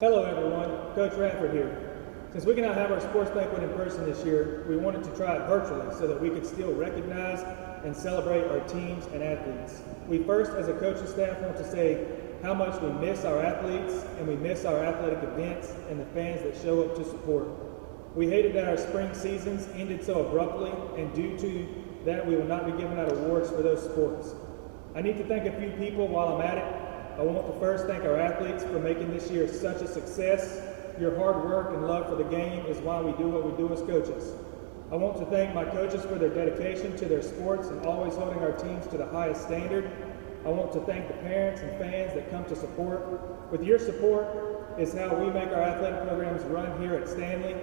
Hello everyone, Coach Radford here. Since we cannot have our sports banquet in person this year, we wanted to try it virtually so that we could still recognize and celebrate our teams and athletes. We first, as a coaching staff, want to say how much we miss our athletes and we miss our athletic events and the fans that show up to support. We hated that our spring seasons ended so abruptly, and due to that we will not be giving out awards for those sports. I need to thank a few people while I'm at it. I want to first thank our athletes for making this year such a success. Your hard work and love for the game is why we do what we do as coaches. I want to thank my coaches for their dedication to their sports and always holding our teams to the highest standard. I want to thank the parents and fans that come to support. With your support is how we make our athletic programs run here at Stanley.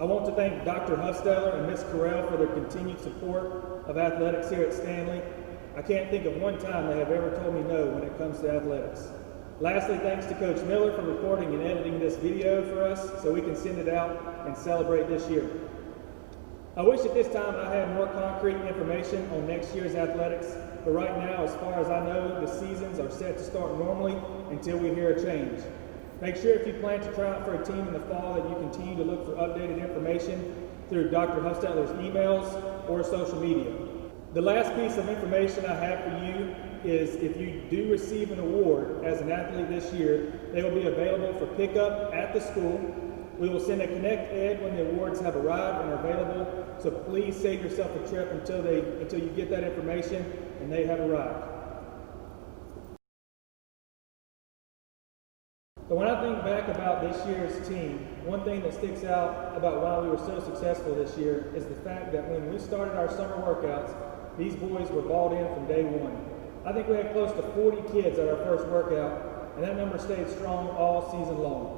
I want to thank Dr. Huffsteller and Ms. Carell for their continued support of athletics here at Stanley. I can't think of one time they have ever told me no when it comes to athletics. Lastly, thanks to Coach Miller for recording and editing this video for us so we can send it out and celebrate this year. I wish at this time I had more concrete information on next year's athletics, but right now, as far as I know, the seasons are set to start normally until we hear a change. Make sure if you plan to try out for a team in the fall that you continue to look for updated information through Dr. Huffstetler's emails or social media. The last piece of information I have for you is if you do receive an award as an athlete this year, they will be available for pickup at the school. We will send a Connect Ed when the awards have arrived and are available, so please save yourself a trip until you get that information and they have arrived. But when I think back about this year's team, one thing that sticks out about why we were so successful this year is the fact that when we started our summer workouts, these boys were balled in from day one. I think we had close to 40 kids at our first workout, and that number stayed strong all season long.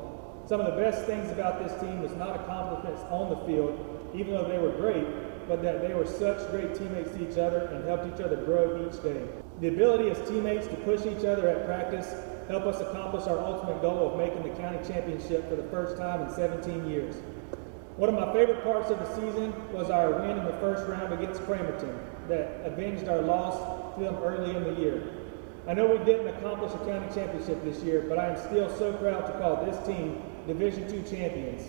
Some of the best things about this team was not accomplishments on the field, even though they were great, but that they were such great teammates to each other and helped each other grow each day. The ability as teammates to push each other at practice helped us accomplish our ultimate goal of making the county championship for the first time in 17 years. One of my favorite parts of the season was our win in the first round against Cramerton that avenged our loss to them early in the year. I know we didn't accomplish a county championship this year, but I am still so proud to call this team Division II champions.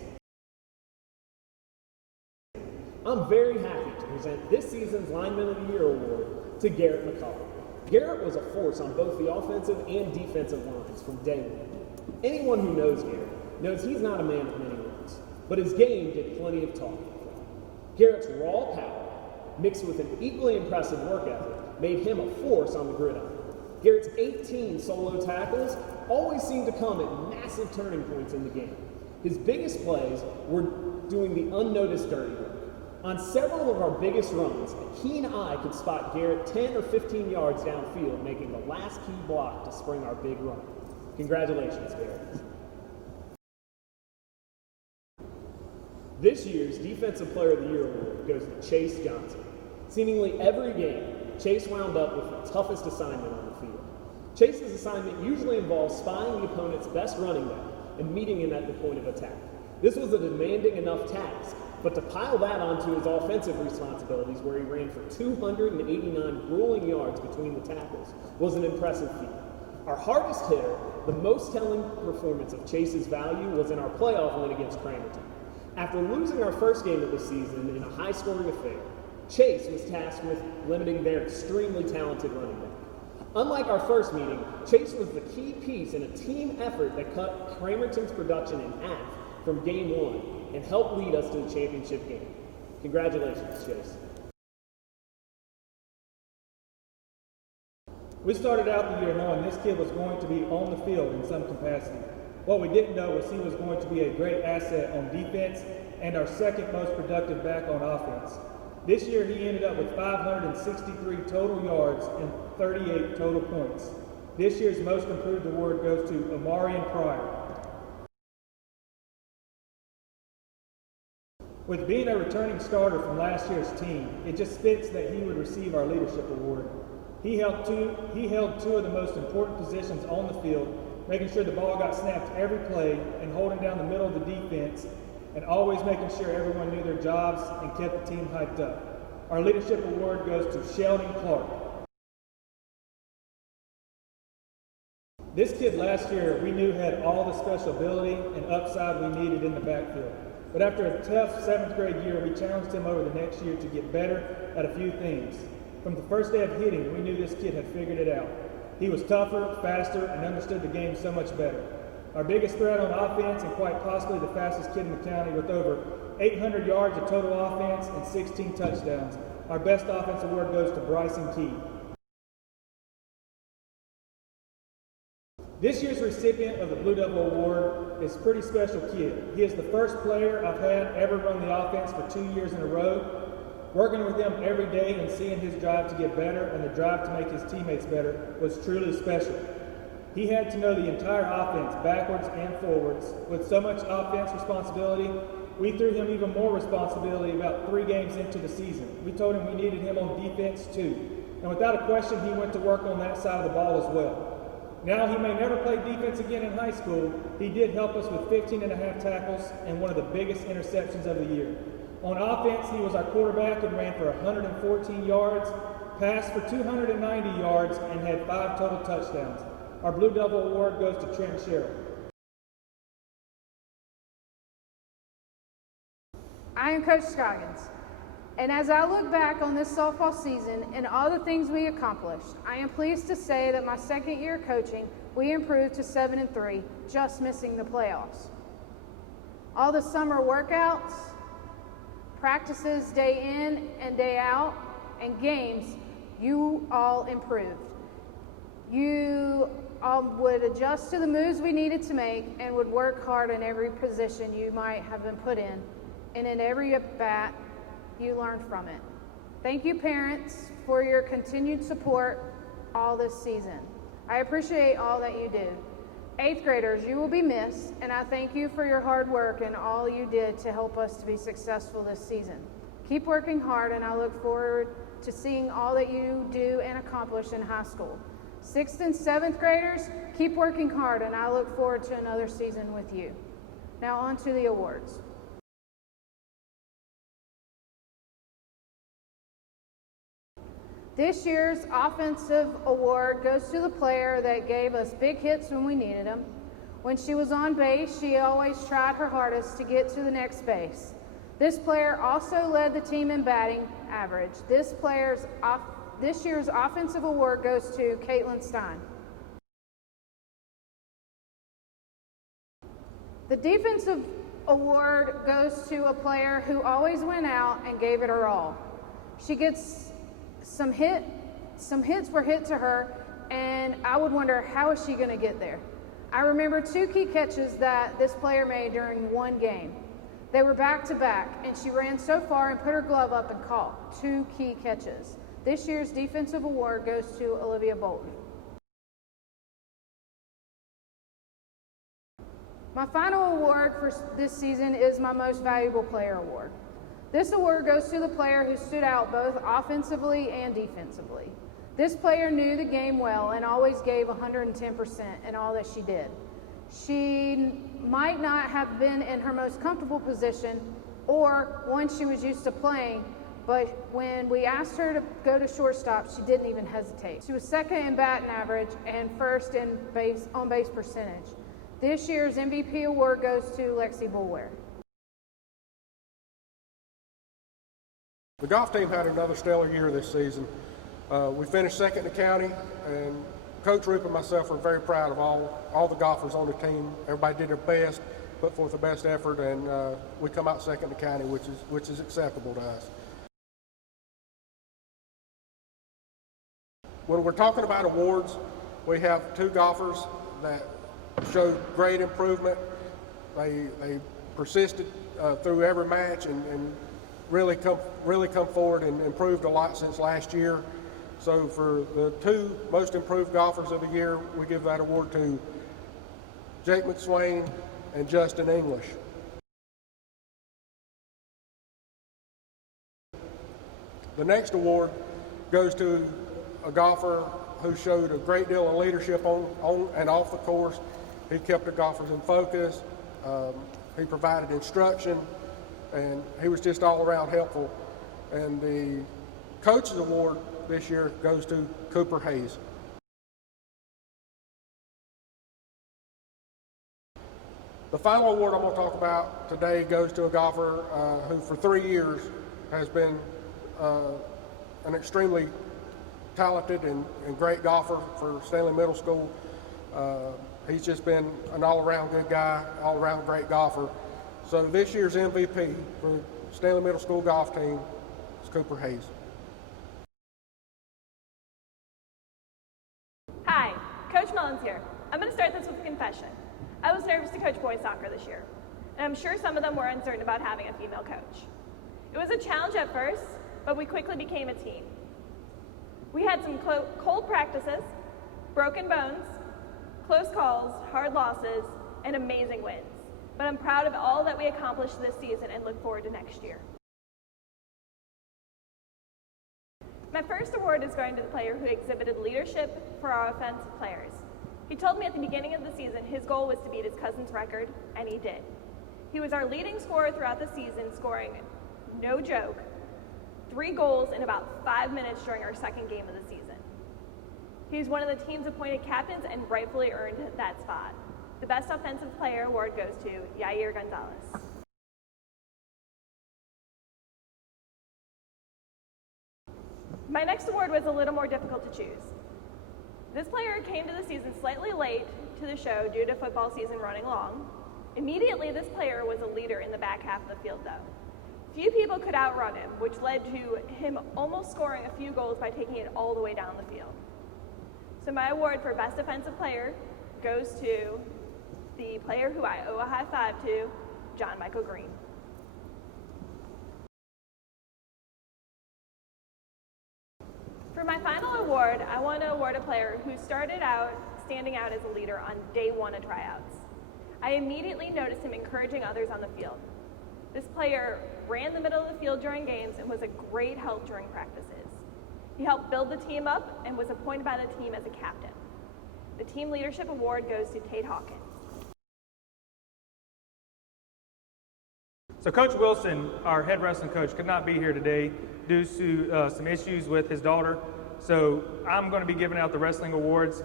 I'm very happy to present this season's Lineman of the Year award to Garrett McCullough. Garrett was a force on both the offensive and defensive lines from day one. Anyone who knows Garrett knows he's not a man of many words, but his game did plenty of talking. Garrett's raw power, mixed with an equally impressive work ethic, made him a force on the gridiron. Garrett's 18 solo tackles always seemed to come at massive turning points in the game. His biggest plays were doing the unnoticed dirty work. On several of our biggest runs, a keen eye could spot Garrett 10 or 15 yards downfield, making the last key block to spring our big run. Congratulations, Garrett. This year's Defensive Player of the Year award goes to Chase Johnson. Seemingly every game, Chase wound up with the toughest assignment on the field. Chase's assignment usually involves spying the opponent's best running back and meeting him at the point of attack. This was a demanding enough task, but to pile that onto his offensive responsibilities, where he ran for 289 grueling yards between the tackles, was an impressive feat. Our hardest hitter, the most telling performance of Chase's value, was in our playoff win against Cramerton. After losing our first game of the season in a high-scoring affair, Chase was tasked with limiting their extremely talented running back. Unlike our first meeting, Chase was the key piece in a team effort that cut Cramerton's production in half from game one and helped lead us to the championship game. Congratulations, Chase. We started out the year knowing this kid was going to be on the field in some capacity. What we didn't know was he was going to be a great asset on defense and our second most productive back on offense. This year he ended up with 563 total yards and 38 total points. This year's most improved award goes to Amarian Pryor. With being a returning starter from last year's team, it just fits that he would receive our leadership award. He held two of the most important positions on the field, making sure the ball got snapped every play and holding down the middle of the defense and always making sure everyone knew their jobs and kept the team hyped up. Our leadership award goes to Sheldon Clark. This kid last year we knew had all the special ability and upside we needed in the backfield. But after a tough 7th grade year, we challenged him over the next year to get better at a few things. From the first day of hitting, we knew this kid had figured it out. He was tougher, faster, and understood the game so much better. Our biggest threat on offense, and quite possibly the fastest kid in the county with over 800 yards of total offense and 16 touchdowns. Our best offense award goes to Bryson Key. This year's recipient of the Blue Devil Award is a pretty special kid. He is the first player I've had ever run the offense for 2 years in a row. Working with him every day and seeing his drive to get better and the drive to make his teammates better was truly special. He had to know the entire offense, backwards and forwards. With so much offense responsibility, we threw him even more responsibility about 3 games into the season. We told him we needed him on defense too. And without a question, he went to work on that side of the ball as well. Now he may never play defense again in high school. He did help us with 15.5 tackles and one of the biggest interceptions of the year. On offense, he was our quarterback and ran for 114 yards, passed for 290 yards, and had 5 total touchdowns. Our Blue Devil Award goes to Trent Sherrill. I am Coach Scoggins, and as I look back on this softball season and all the things we accomplished, I am pleased to say that my 2nd year coaching, we improved to 7-3, just missing the playoffs. All the summer workouts, practices day in and day out, and games, you all improved. You all would adjust to the moves we needed to make and would work hard in every position you might have been put in, and in every at-bat, you learned from it. Thank you, parents, for your continued support all this season. I appreciate all that you do. 8th graders, you will be missed, and I thank you for your hard work and all you did to help us to be successful this season. Keep working hard, and I look forward to seeing all that you do and accomplish in high school. 6th and 7th graders, keep working hard, and I look forward to another season with you. Now on to the awards. This year's offensive award goes to the player that gave us big hits when we needed them. When she was on base, she always tried her hardest to get to the next base. This player also led the team in batting average. This year's offensive award goes to Caitlin Stein. The defensive award goes to a player who always went out and gave it her all. She gets some hits were hit to her, and I would wonder, how is she going to get there? I remember 2 key catches that this player made during one game. They were back-to-back, and she ran so far and put her glove up and caught 2 key catches. This year's defensive award goes to Olivia Bolton. My final award for this season is my Most Valuable Player award. This award goes to the player who stood out both offensively and defensively. This player knew the game well and always gave 110% in all that she did. She might not have been in her most comfortable position or one she was used to playing, but when we asked her to go to shortstop, she didn't even hesitate. She was 2nd in batting average and 1st in on base percentage. This year's MVP award goes to Lexi Boulware. The golf team had another stellar year this season. We finished 2nd in the county, and Coach Roop and myself are very proud of all the golfers on the team. Everybody did their best, put forth the best effort, and we come out 2nd in the county, which is acceptable to us. When we're talking about awards, we have 2 golfers that showed great improvement. They persisted through every match and really come forward and improved a lot since last year. So for the 2 most improved golfers of the year, we give that award to Jake McSwain and Justin English. The next award goes to a golfer who showed a great deal of leadership on and off the course. He kept the golfers in focus. He provided instruction, and he was just all around helpful. And the coach's award this year goes to Cooper Hayes. The final award I'm going to talk about today goes to a golfer who for 3 years has been an extremely talented and great golfer for Stanley Middle School. He's just been an all-around good guy, all-around great golfer. So this year's MVP for the Stanley Middle School golf team is Cooper Hayes. Hi, Coach Mullins here. I'm going to start this with a confession. I was nervous to coach boys soccer this year, and I'm sure some of them were uncertain about having a female coach. It was a challenge at first, but we quickly became a team. We had some cold practices, broken bones, close calls, hard losses, and amazing wins. But I'm proud of all that we accomplished this season and look forward to next year. My first award is going to the player who exhibited leadership for our offensive players. He told me at the beginning of the season his goal was to beat his cousin's record, and he did. He was our leading scorer throughout the season, scoring, no joke, 3 goals in about 5 minutes during our second game of the season. He's one of the team's appointed captains and rightfully earned that spot. The Best Offensive Player award goes to Yair Gonzalez. My next award was a little more difficult to choose. This player came to the season slightly late to the show due to football season running long. Immediately, this player was a leader in the back half of the field, though. Few people could outrun him, which led to him almost scoring a few goals by taking it all the way down the field. So my award for Best Defensive Player goes to the player who I owe a high five to, John Michael Green. For my final award, I want to award a player who started out standing out as a leader on day 1 of tryouts. I immediately noticed him encouraging others on the field. This player ran the middle of the field during games and was a great help during practices. He helped build the team up and was appointed by the team as a captain. The Team Leadership Award goes to Tate Hawkins. So Coach Wilson, our head wrestling coach, could not be here today due to some issues with his daughter. So I'm going to be giving out the wrestling awards.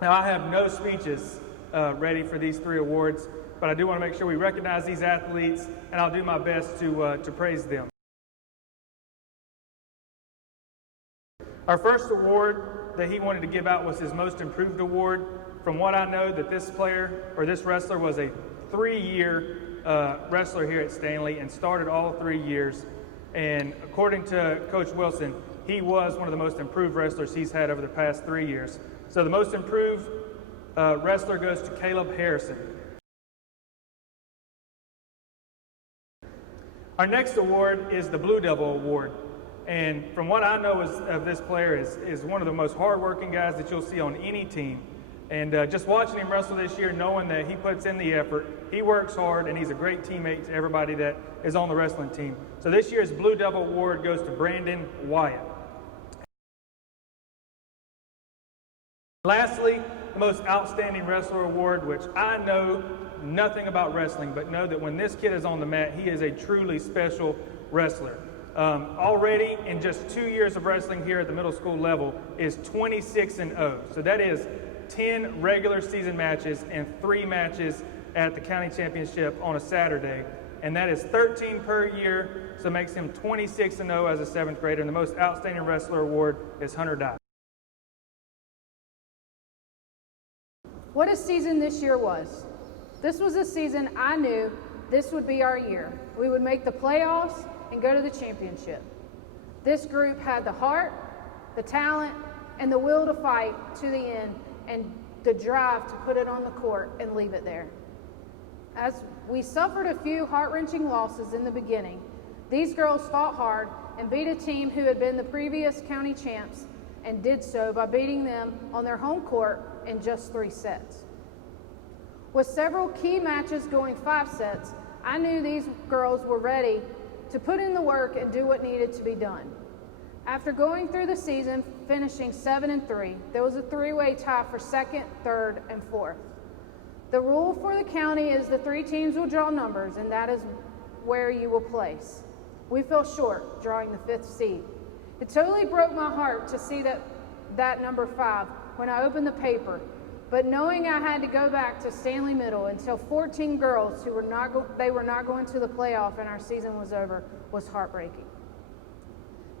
Now I have no speeches ready for these 3 awards, but I do want to make sure we recognize these athletes, and I'll do my best to praise them. Our first award that he wanted to give out was his Most Improved Award. From what I know, that this player or this wrestler was a 3-year wrestler here at Stanley and started all 3 years. And according to Coach Wilson, he was one of the most improved wrestlers he's had over the past 3 years. So the most improved wrestler goes to Caleb Harrison. Our next award is the Blue Devil Award. And from what I know of this player is one of the most hardworking guys that you'll see on any team. And just watching him wrestle this year, knowing that he puts in the effort, he works hard, and he's a great teammate to everybody that is on the wrestling team. So this year's Blue Devil Award goes to Brandon Wyatt. Lastly, the Most Outstanding Wrestler Award, which I know nothing about wrestling, but know that when this kid is on the mat, he is a truly special wrestler. Already in just 2 years of wrestling here at the middle school level is 26-0. So that is 10 regular season matches and 3 matches at the county championship on a Saturday. And that is 13 per year, so it makes him 26-0 as a 7th grader. And the Most Outstanding Wrestler Award is Hunter Dye. What a season this year was. This was a season I knew this would be our year. We would make the playoffs and go to the championship. This group had the heart, the talent, and the will to fight to the end and the drive to put it on the court and leave it there. As we suffered a few heart-wrenching losses in the beginning, these girls fought hard and beat a team who had been the previous county champs and did so by beating them on their home court in just 3 sets. With several key matches going 5 sets, I knew these girls were ready to put in the work and do what needed to be done. After going through the season, finishing 7-3, there was a 3-way tie for 2nd, 3rd, and 4th. The rule for the county is the 3 teams will draw numbers, and that is where you will place. We fell short, drawing the 5th seed. It totally broke my heart to see that number 5 when I opened the paper, But knowing I had to go back to Stanley Middle and tell 14 girls who were not going to the playoff and our season was over was heartbreaking.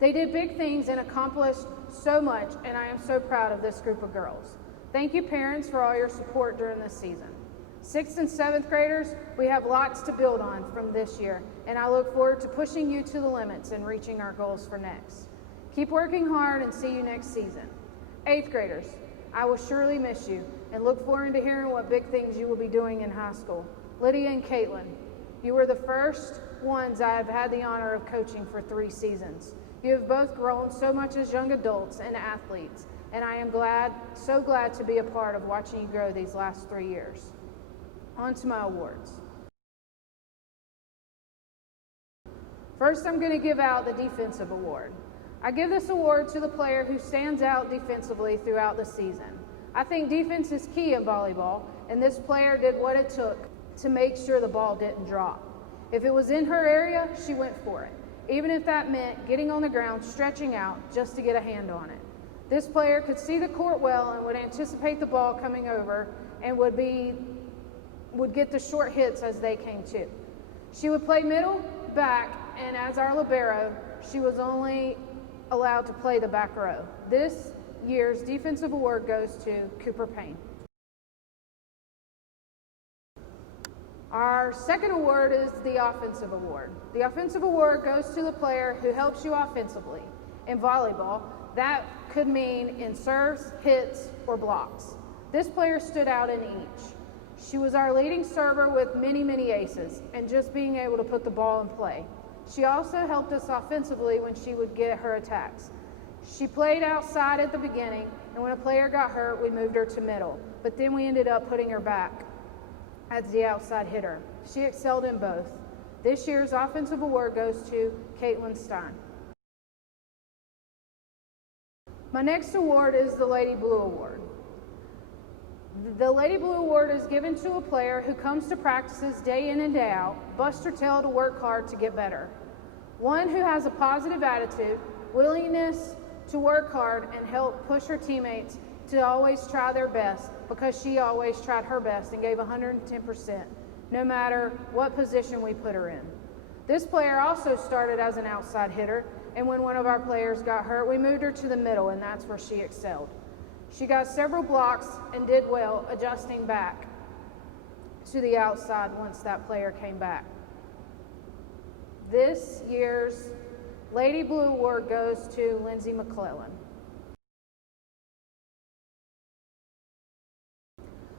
They did big things and accomplished so much, and I am so proud of this group of girls. Thank you, parents, for all your support during this season. 6th and 7th graders, we have lots to build on from this year, and I look forward to pushing you to the limits and reaching our goals for next. Keep working hard and see you next season. 8th graders, I will surely miss you and look forward to hearing what big things you will be doing in high school. Lydia and Caitlin, you were the first ones I have had the honor of coaching for 3 seasons. You have both grown so much as young adults and athletes, and I am so glad to be a part of watching you grow these last 3 years. On to my awards. First, I'm going to give out the defensive award. I give this award to the player who stands out defensively throughout the season. I think defense is key in volleyball, and this player did what it took to make sure the ball didn't drop. If it was in her area, she went for it, even if that meant getting on the ground, stretching out just to get a hand on it. This player could see the court well and would anticipate the ball coming over and would get the short hits as they came to. She would play middle, back, and as our libero, she was only allowed to play the back row. This year's defensive award goes to Cooper Payne. Our second award is the offensive award. The offensive award goes to the player who helps you offensively. In volleyball, that could mean in serves, hits, or blocks. This player stood out in each. She was our leading server with many, many aces and just being able to put the ball in play. She also helped us offensively when she would get her attacks. She played outside at the beginning, and when a player got hurt, we moved her to middle, but then we ended up putting her back as the outside hitter. She excelled in both. This year's offensive award goes to Caitlin Stein. My next award is the Lady Blue Award. The Lady Blue Award is given to a player who comes to practices day in and day out, busts her tail to work hard to get better. One who has a positive attitude, willingness to work hard, and help push her teammates to always try their best, because she always tried her best and gave 110%, no matter what position we put her in. This player also started as an outside hitter, and when one of our players got hurt, we moved her to the middle, and that's where she excelled. She got several blocks and did well adjusting back to the outside once that player came back. This year's Lady Blue Award goes to Lindsay McClellan.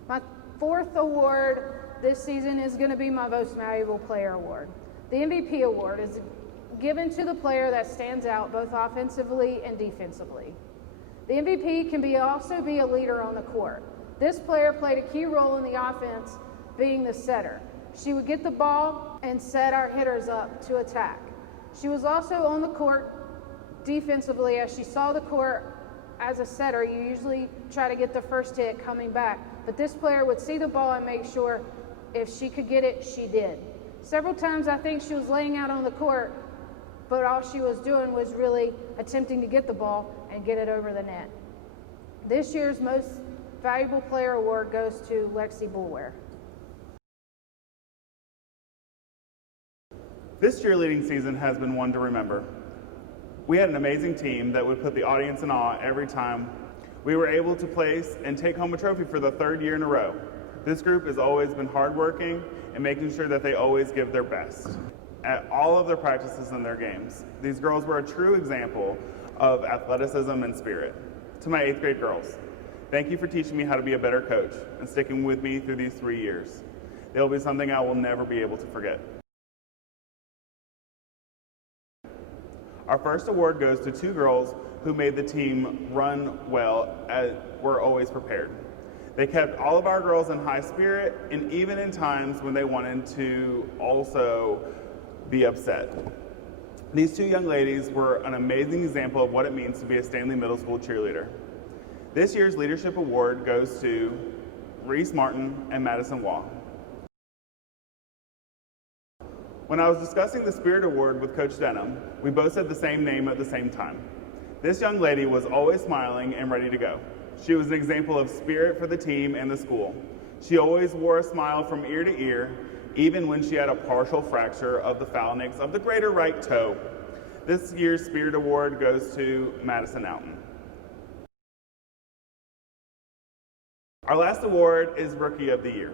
My fourth award this season is going to be my Most Valuable Player Award. The MVP award is given to the player that stands out both offensively and defensively. The MVP can also be a leader on the court. This player played a key role in the offense, being the setter. She would get the ball and set our hitters up to attack. She was also on the court defensively. As she saw the court as a setter, you usually try to get the first hit coming back, but this player would see the ball and make sure if she could get it, she did. Several times I think she was laying out on the court, but all she was doing was really attempting to get the ball and get it over the net. This year's Most Valuable Player Award goes to Lexi Bulware. This cheerleading season has been one to remember. We had an amazing team that would put the audience in awe every time we were able to place and take home a trophy for the 3rd year in a row. This group has always been hardworking and making sure that they always give their best at all of their practices and their games. These girls were a true example of athleticism and spirit. To my 8th grade girls, thank you for teaching me how to be a better coach and sticking with me through these 3 years. They'll be something I will never be able to forget. Our first award goes to 2 girls who made the team run well and were always prepared. They kept all of our girls in high spirit, and even in times when they wanted to also be upset. These 2 young ladies were an amazing example of what it means to be a Stanley Middle School cheerleader. This year's Leadership Award goes to Reese Martin and Madison Wong. When I was discussing the Spirit Award with Coach Denham, we both said the same name at the same time. This young lady was always smiling and ready to go. She was an example of spirit for the team and the school. She always wore a smile from ear to ear, even when she had a partial fracture of the phalanx of the greater right toe. This year's Spirit Award goes to Madison Alton. Our last award is Rookie of the Year.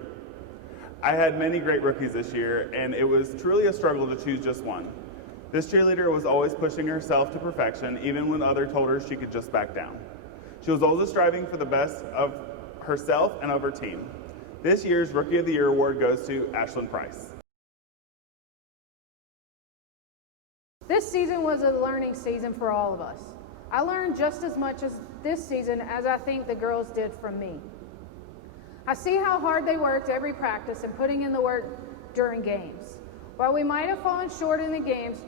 I had many great rookies this year, and it was truly a struggle to choose just one. This cheerleader was always pushing herself to perfection, even when others told her she could just back down. She was always striving for the best of herself and of her team. This year's Rookie of the Year award goes to Ashlyn Price. This season was a learning season for all of us. I learned just as much as this season as I think the girls did from me. I see how hard they worked every practice and putting in the work during games. While we might have fallen short in the games,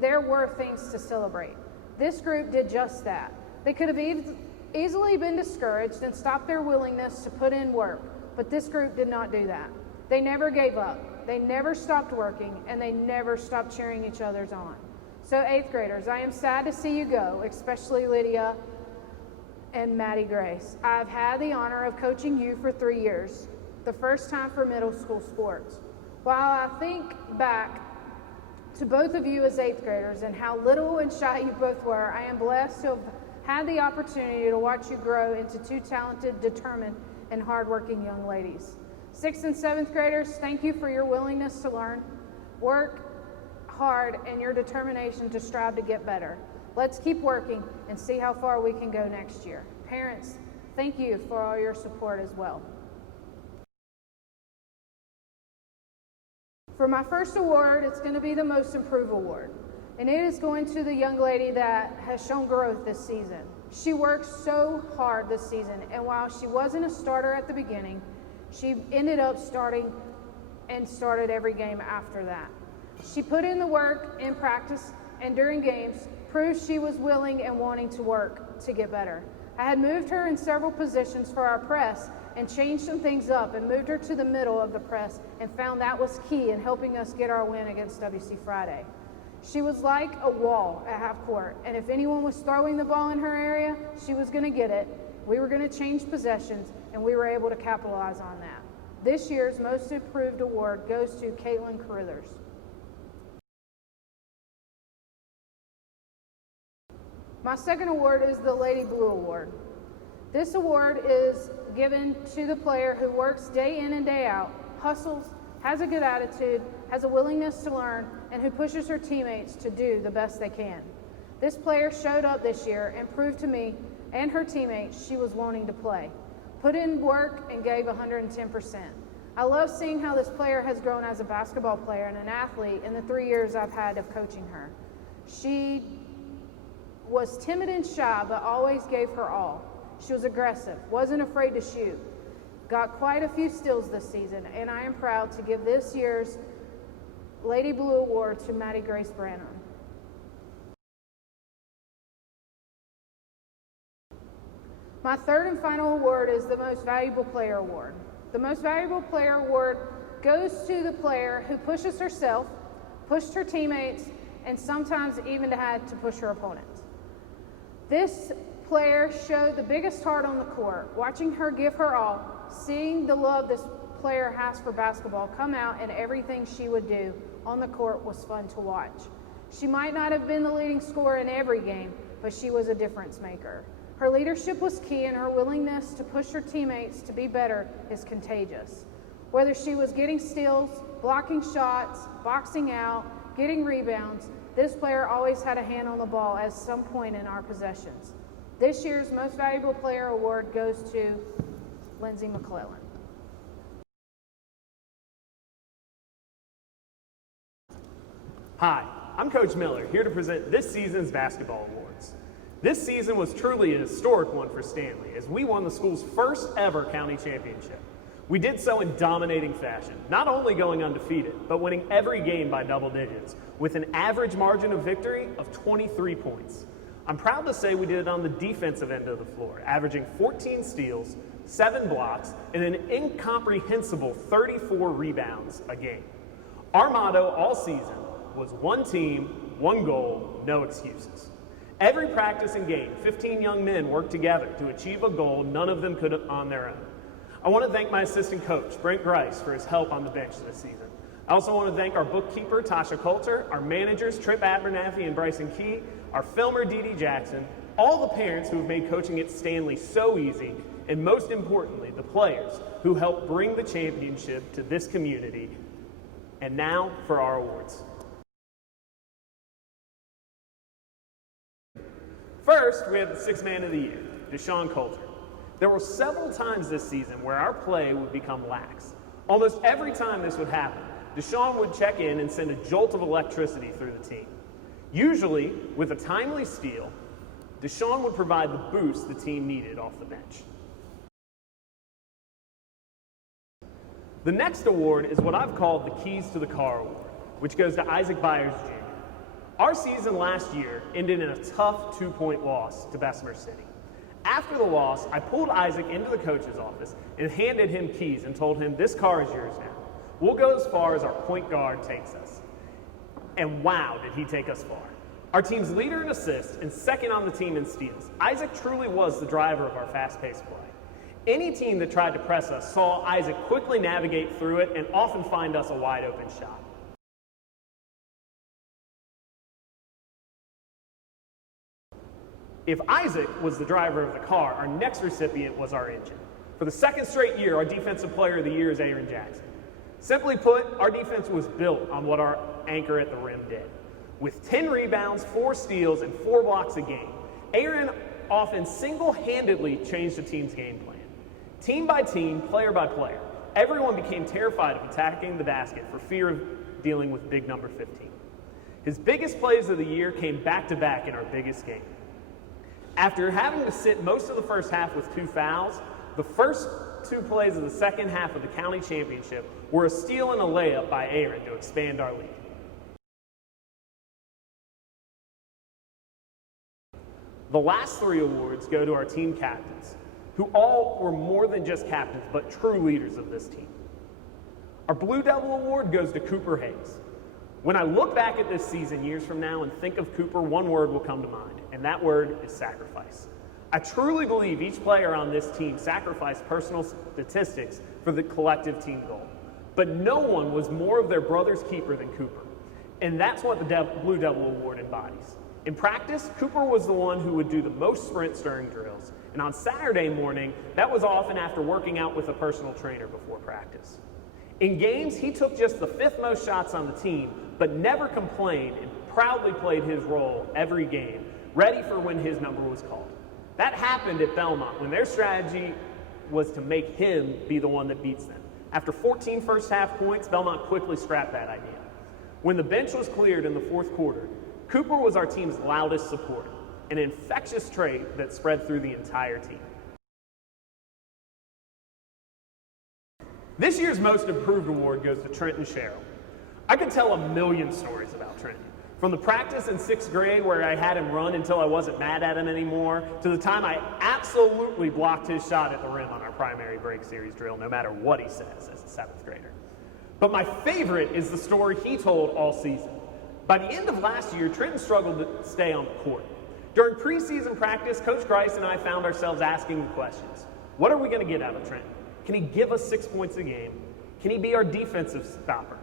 there were things to celebrate. This group did just that. They could have easily been discouraged and stopped their willingness to put in work, but this group did not do that. They never gave up. They never stopped working, and they never stopped cheering each other on. So 8th graders, I am sad to see you go, especially Lydia and Maddie Grace. I've had the honor of coaching you for 3 years, the first time for middle school sports. While I think back to both of you as 8th graders and how little and shy you both were, I am blessed to have had the opportunity to watch you grow into two talented, determined, and hardworking young ladies. 6th and 7th graders, thank you for your willingness to learn, work hard, and your determination to strive to get better. Let's keep working and see how far we can go next year. Parents, thank you for all your support as well. For my first award, it's going to be the Most Improved Award, and it is going to the young lady that has shown growth this season. She worked so hard this season, and while she wasn't a starter at the beginning, she ended up started every game after that. She put in the work in practice and during games, proved she was willing and wanting to work to get better. I had moved her in several positions for our press and changed some things up and moved her to the middle of the press and found that was key in helping us get our win against WC Friday. She was like a wall at half court, and if anyone was throwing the ball in her area, she was going to get it. We were going to change possessions, and we were able to capitalize on that. This year's Most Improved Award goes to Caitlin Carruthers. My second award is the Lady Blue Award. This award is given to the player who works day in and day out, hustles, has a good attitude, has a willingness to learn, and who pushes her teammates to do the best they can. This player showed up this year and proved to me and her teammates she was wanting to play, put in work, and gave 110%. I love seeing how this player has grown as a basketball player and an athlete in the 3 years I've had of coaching her. She was timid and shy, but always gave her all. She was aggressive, wasn't afraid to shoot, got quite a few steals this season, and I am proud to give this year's Lady Blue Award to Maddie Grace Brannon. My third and final award is the Most Valuable Player Award. The Most Valuable Player Award goes to the player who pushes herself, pushed her teammates, and sometimes even had to push her opponents. This player showed the biggest heart on the court. Watching her give her all, seeing the love this player has for basketball come out in everything she would do on the court was fun to watch. She might not have been the leading scorer in every game, but she was a difference maker. Her leadership was key, and her willingness to push her teammates to be better is contagious. Whether she was getting steals, blocking shots, boxing out, getting rebounds, this player always had a hand on the ball at some point in our possessions. This year's Most Valuable Player Award goes to Lindsay McClellan. Hi, I'm Coach Miller, here to present this season's basketball awards. This season was truly a historic one for Stanley, as we won the school's first ever county championship. We did so in dominating fashion, not only going undefeated, but winning every game by double digits, with an average margin of victory of 23 points. I'm proud to say we did it on the defensive end of the floor, averaging 14 steals, 7 blocks, and an incomprehensible 34 rebounds a game. Our motto all season was one team, one goal, no excuses. Every practice and game, 15 young men worked together to achieve a goal none of them could on their own. I want to thank my assistant coach, Brent Grice, for his help on the bench this season. I also want to thank our bookkeeper, Tasha Coulter, our managers, Trip Abernathy and Bryson Key, our filmer, Dee Dee Jackson, all the parents who have made coaching at Stanley so easy, and most importantly, the players who helped bring the championship to this community. And now for our awards. First, we have the Sixth Man of the Year, Deshaun Coulter. There were several times this season where our play would become lax. Almost every time this would happen, Deshaun would check in and send a jolt of electricity through the team. Usually, with a timely steal, Deshaun would provide the boost the team needed off the bench. The next award is what I've called the Keys to the Car Award, which goes to Isaac Byers Jr. Our season last year ended in a tough 2-point loss to Bessemer City. After the loss, I pulled Isaac into the coach's office and handed him keys and told him, "This car is yours now. We'll go as far as our point guard takes us." And wow, did he take us far. Our team's leader in assists and second on the team in steals, Isaac truly was the driver of our fast-paced play. Any team that tried to press us saw Isaac quickly navigate through it and often find us a wide-open shot. If Isaac was the driver of the car, our next recipient was our engine. For the second straight year, our Defensive Player of the Year is Aaron Jackson. Simply put, our defense was built on what our anchor at the rim did. With 10 rebounds, 4 steals, and 4 blocks a game, Aaron often single-handedly changed the team's game plan. Team by team, player by player, everyone became terrified of attacking the basket for fear of dealing with big number 15. His biggest plays of the year came back-to-back in our biggest game. After having to sit most of the first half with 2 fouls, the first 2 plays of the second half of the county championship were a steal and a layup by Aaron to expand our lead. The last 3 awards go to our team captains, who all were more than just captains, but true leaders of this team. Our Blue Devil Award goes to Cooper Hayes. When I look back at this season years from now and think of Cooper, one word will come to mind, and that word is sacrifice. I truly believe each player on this team sacrificed personal statistics for the collective team goal. But no one was more of their brother's keeper than Cooper, and that's what the Blue Devil Award embodies. In practice, Cooper was the one who would do the most sprints during drills, and on Saturday morning, that was often after working out with a personal trainer before practice. In games, he took just the 5th most shots on the team, but never complained and proudly played his role every game, ready for when his number was called. That happened at Belmont when their strategy was to make him be the one that beats them. After 14 first half points, Belmont quickly scrapped that idea. When the bench was cleared in the 4th quarter, Cooper was our team's loudest supporter, an infectious trait that spread through the entire team. This year's Most Improved Award goes to Trenton Sherrill. I could tell a million stories about Trenton. From the practice in 6th grade where I had him run until I wasn't mad at him anymore, to the time I absolutely blocked his shot at the rim on our primary break series drill, no matter what he says as a 7th grader. But my favorite is the story he told all season. By the end of last year, Trenton struggled to stay on the court. During preseason practice, Coach Grice and I found ourselves asking the questions. What are we going to get out of Trenton? Can he give us 6 points a game? Can he be our defensive stopper?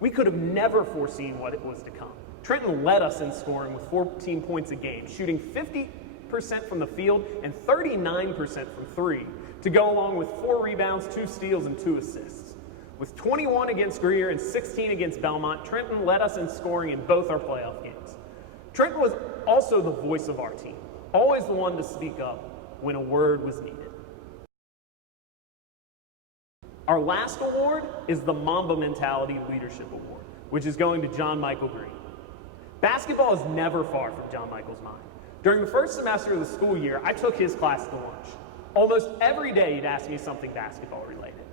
We could have never foreseen what it was to come. Trenton led us in scoring with 14 points a game, shooting 50% from the field and 39% from 3, to go along with 4 rebounds, 2 steals, and 2 assists. With 21 against Greer and 16 against Belmont, Trenton led us in scoring in both our playoff games. Trenton was also the voice of our team, always the one to speak up when a word was needed. Our last award is the Mamba Mentality Leadership Award, which is going to John Michael Green. Basketball is never far from John Michael's mind. During the first semester of the school year, I took his class to lunch. Almost every day he'd ask me something basketball related.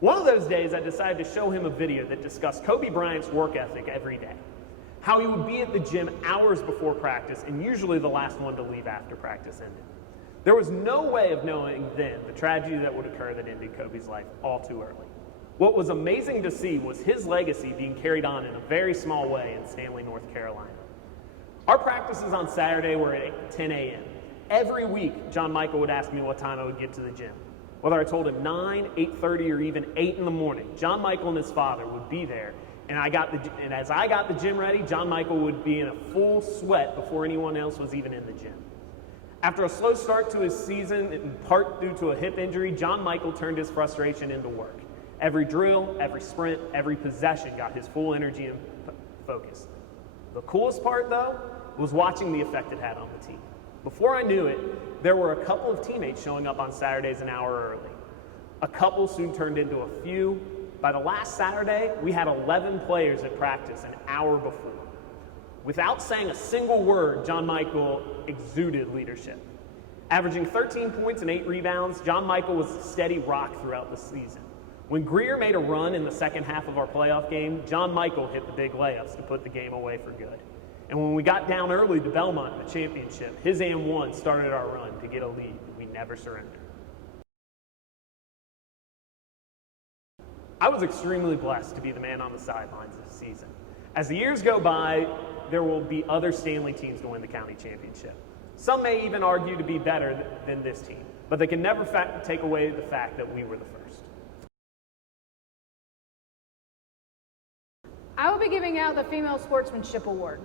One of those days I decided to show him a video that discussed Kobe Bryant's work ethic every day. How he would be at the gym hours before practice and usually the last one to leave after practice ended. There was no way of knowing then the tragedy that would occur that ended Kobe's life all too early. What was amazing to see was his legacy being carried on in a very small way in Stanley, North Carolina. Our practices on Saturday were at 10 a.m. Every week, John Michael would ask me what time I would get to the gym. Whether I told him 9, 8:30, or even 8 in the morning, John Michael and his father would be there. And as I got the gym ready, John Michael would be in a full sweat before anyone else was even in the gym. After a slow start to his season, in part due to a hip injury, John Michael turned his frustration into work. Every drill, every sprint, every possession got his full energy and focus. The coolest part, though, was watching the effect it had on the team. Before I knew it, there were a couple of teammates showing up on Saturdays an hour early. A couple soon turned into a few. By the last Saturday, we had 11 players at practice an hour before. Without saying a single word, John Michael exuded leadership. Averaging 13 points and 8 rebounds, John Michael was a steady rock throughout the season. When Greer made a run in the second half of our playoff game, John Michael hit the big layups to put the game away for good. And when we got down early to Belmont in the championship, his and one started our run to get a lead. We never surrendered. I was extremely blessed to be the man on the sidelines this season. As the years go by, there will be other Stanley teams to win the county championship. Some may even argue to be better than this team, but they can never take away the fact that we were the first. I will be giving out the Female Sportsmanship Award.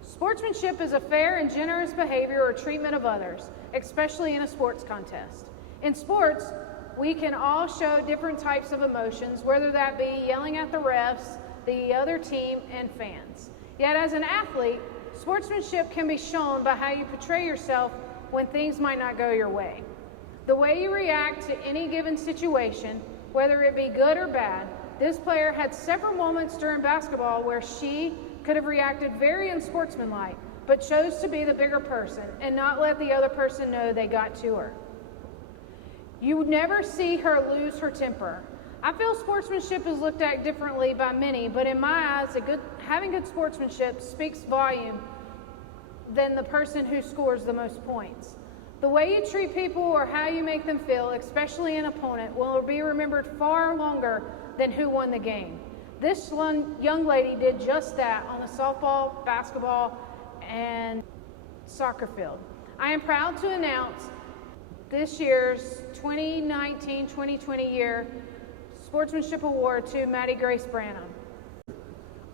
Sportsmanship is a fair and generous behavior or treatment of others, especially in a sports contest. In sports, we can all show different types of emotions, whether that be yelling at the refs, the other team, and fans. Yet as an athlete, sportsmanship can be shown by how you portray yourself when things might not go your way. The way you react to any given situation, whether it be good or bad. This player had several moments during basketball where she could have reacted very unsportsmanlike, but chose to be the bigger person and not let the other person know they got to her. You would never see her lose her temper. I feel sportsmanship is looked at differently by many, but in my eyes, having good sportsmanship speaks volume than the person who scores the most points. The way you treat people or how you make them feel, especially an opponent, will be remembered far longer than who won the game. This young lady did just that on the softball, basketball, and soccer field. I am proud to announce this year's 2019-2020 year Sportsmanship Award to Maddie Grace Branham.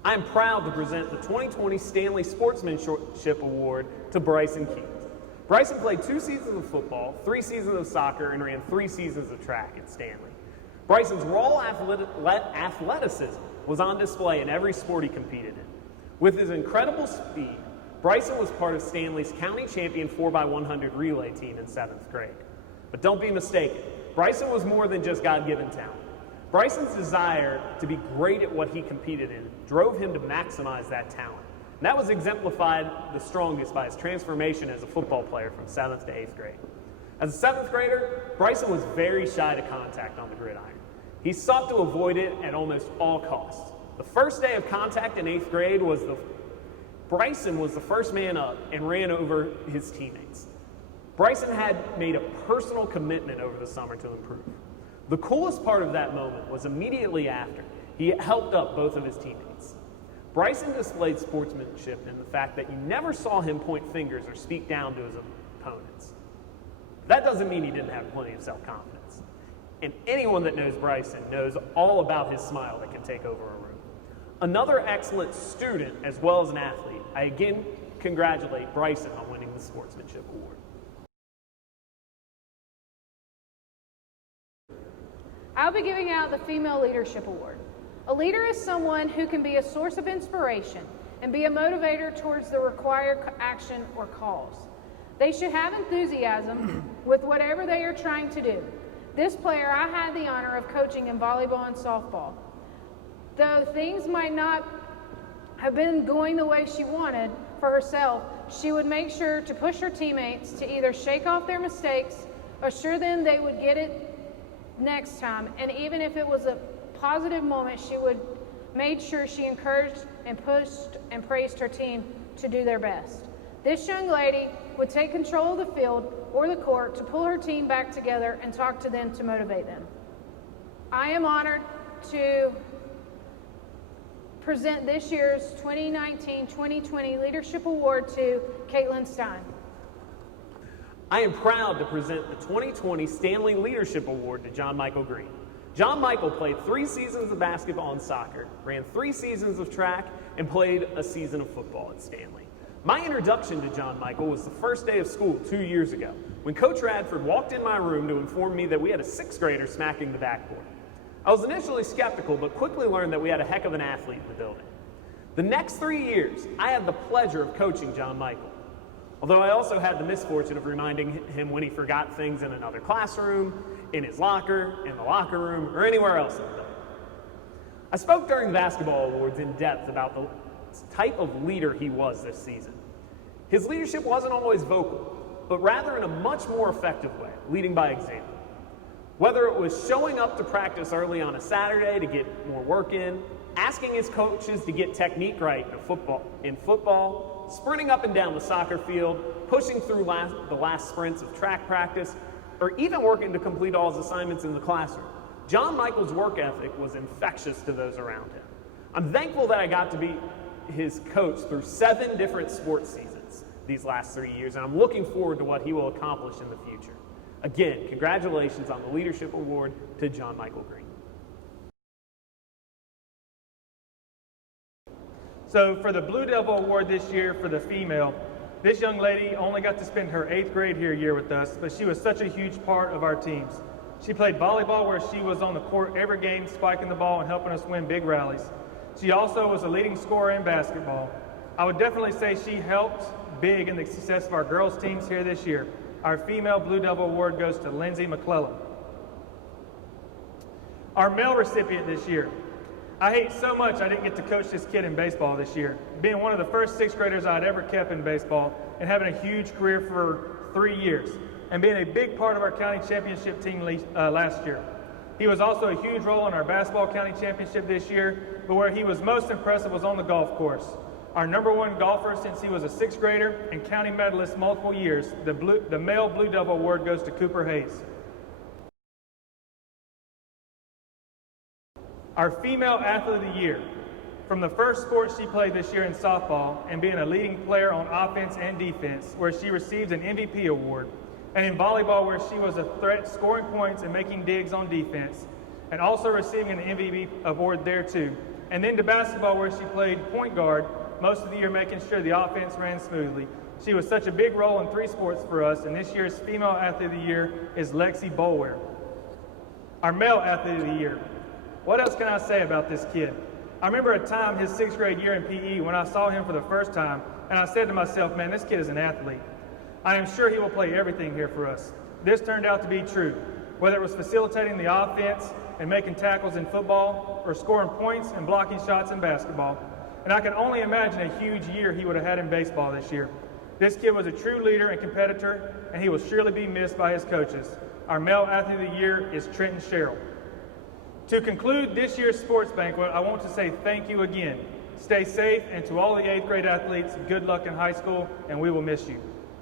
I am proud to present the 2020 Stanley Sportsmanship Award to Bryson Keith. Bryson played 2 seasons of football, 3 seasons of soccer, and ran 3 seasons of track at Stanley. Bryson's raw athleticism was on display in every sport he competed in. With his incredible speed, Bryson was part of Stanley's county champion 4x100 relay team in 7th grade. But don't be mistaken, Bryson was more than just God-given talent. Bryson's desire to be great at what he competed in drove him to maximize that talent. And that was exemplified the strongest by his transformation as a football player from 7th to 8th grade. As a 7th grader, Bryson was very shy to contact on the gridiron. He sought to avoid it at almost all costs. The first day of contact in 8th grade Bryson was the first man up and ran over his teammates. Bryson had made a personal commitment over the summer to improve. The coolest part of that moment was immediately after he helped up both of his teammates. Bryson displayed sportsmanship in the fact that you never saw him point fingers or speak down to his opponents. That doesn't mean he didn't have plenty of self-confidence. And anyone that knows Bryson knows all about his smile that can take over a room. Another excellent student as well as an athlete, I again congratulate Bryson on winning the Sportsmanship Award. I'll be giving out the Female Leadership Award. A leader is someone who can be a source of inspiration and be a motivator towards the required action or cause. They should have enthusiasm with whatever they are trying to do. This player I had the honor of coaching in volleyball and softball. Though things might not have been going the way she wanted for herself, she would make sure to push her teammates to either shake off their mistakes, assure them they would get it next time, and even if it was a positive moment, she would make sure she encouraged and pushed and praised her team to do their best. This young lady would take control of the field or the court to pull her team back together and talk to them to motivate them. I am honored to present this year's 2019-2020 Leadership Award to Caitlin Stein. I am proud to present the 2020 Stanley Leadership Award to John Michael Green. John Michael played 3 seasons of basketball and soccer, ran 3 seasons of track, and played a season of football at Stanley. My introduction to John Michael was the first day of school 2 years ago, when Coach Radford walked in my room to inform me that we had a 6th grader smacking the backboard. I was initially skeptical, but quickly learned that we had a heck of an athlete in the building. The next 3 years, I had the pleasure of coaching John Michael, although I also had the misfortune of reminding him when he forgot things in another classroom, in his locker, in the locker room, or anywhere else in the building. I spoke during the basketball awards in depth about the type of leader he was this season. His leadership wasn't always vocal, but rather in a much more effective way, leading by example. Whether it was showing up to practice early on a Saturday to get more work in, asking his coaches to get technique right in football, sprinting up and down the soccer field, pushing through the last sprints of track practice, or even working to complete all his assignments in the classroom. John Michael's work ethic was infectious to those around him. I'm thankful that I got to be his coach through 7 different sports seasons these last 3 years, and I'm looking forward to what he will accomplish in the future. Again, congratulations on the Leadership Award to John Michael Green. So for the Blue Devil Award this year for the female, this young lady only got to spend her 8th grade year with us, but she was such a huge part of our teams. She played volleyball where she was on the court every game, spiking the ball and helping us win big rallies. She also was a leading scorer in basketball. I would definitely say she helped big in the success of our girls teams here this year. Our female Blue Devil Award goes to Lindsay McClellan. Our male recipient this year. I hate so much I didn't get to coach this kid in baseball this year. Being one of the first 6th graders I'd ever kept in baseball and having a huge career for 3 years and being a big part of our county championship team last year. He was also a huge role in our basketball county championship this year, but where he was most impressive was on the golf course. Our #1 golfer since he was a 6th grader and county medalist multiple years, the male Blue Devil Award goes to Cooper Hayes. Our female athlete of the year. From the first sport she played this year in softball and being a leading player on offense and defense, where she received an MVP award, and in volleyball where she was a threat scoring points and making digs on defense, and also receiving an MVP award there too. And then to basketball where she played point guard most of the year, making sure the offense ran smoothly. She was such a big role in 3 sports for us, and this year's female athlete of the year is Lexi Bolware. Our male athlete of the year. What else can I say about this kid? I remember a time his 6th grade year in PE when I saw him for the first time, and I said to myself, man, this kid is an athlete. I am sure he will play everything here for us. This turned out to be true, whether it was facilitating the offense and making tackles in football or scoring points and blocking shots in basketball. And I can only imagine a huge year he would have had in baseball this year. This kid was a true leader and competitor, and he will surely be missed by his coaches. Our male athlete of the year is Trenton Sherrill. To conclude this year's sports banquet, I want to say thank you again. Stay safe, and to all the 8th grade athletes, good luck in high school, and we will miss you.